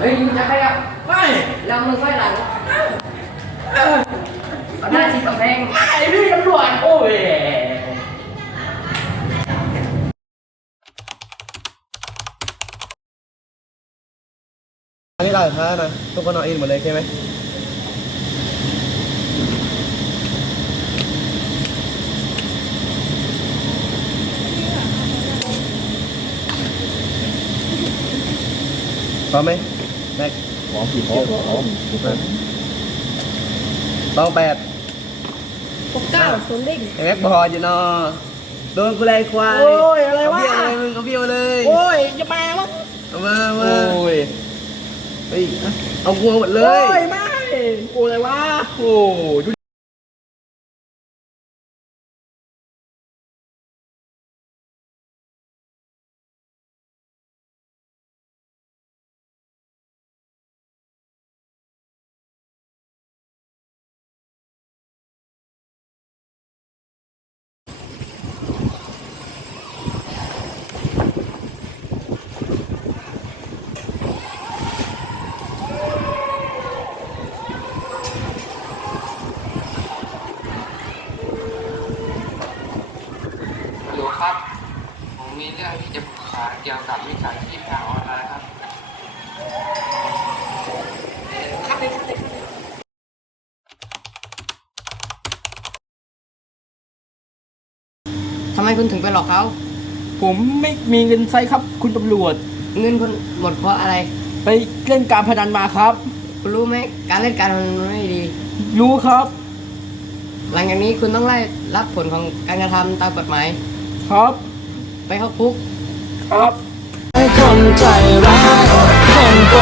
เฮ้ยมึงจะขอะไม่แล้วมึงค่อยหลังเอาหน้าชิดกำแพงไม่พี่ตำรวจโอ้ยอันนี้เราห้านะทุกคนเอาอินหมดเลยใช่ไหมพร้อมไหม แม็กหอมกี่พร้อมหอมต้องแปดหกเก้าศูนย์ดิ่งไอ้แม็กบอลอยู่นอโดนกูเลยควายโอ้ยอะไรวะเบี้ยวเลยมึงก็เบี้ยวเลยโอ้ยจะแปลวะเอามาเอาโอมา้ยเฮ้ยเอางวงหมดเลโอ้ยยไม่โอ้ยอะไรวะโอ้ย ครับ ผมมีเรื่องที่จะปรึกษาเกี่ยวกับวิชาชีพทางออนไลน์ครับทำไมคุณถึงไปหลอกเขา ผมไม่มีเงินใช้ครับ คุณตำรวจ เงินคุณหมดเพราะอะไร ไปเล่นการพนันมาครับ คุณรู้ไหมการเล่นการพนันมันไม่ดี รู้ครับ หลังจากนี้คุณต้องไล่รับผลของการกระทำตามกฎหมาย ครับ ไปเข้าคุก ครับ คนใจร้ายคนโก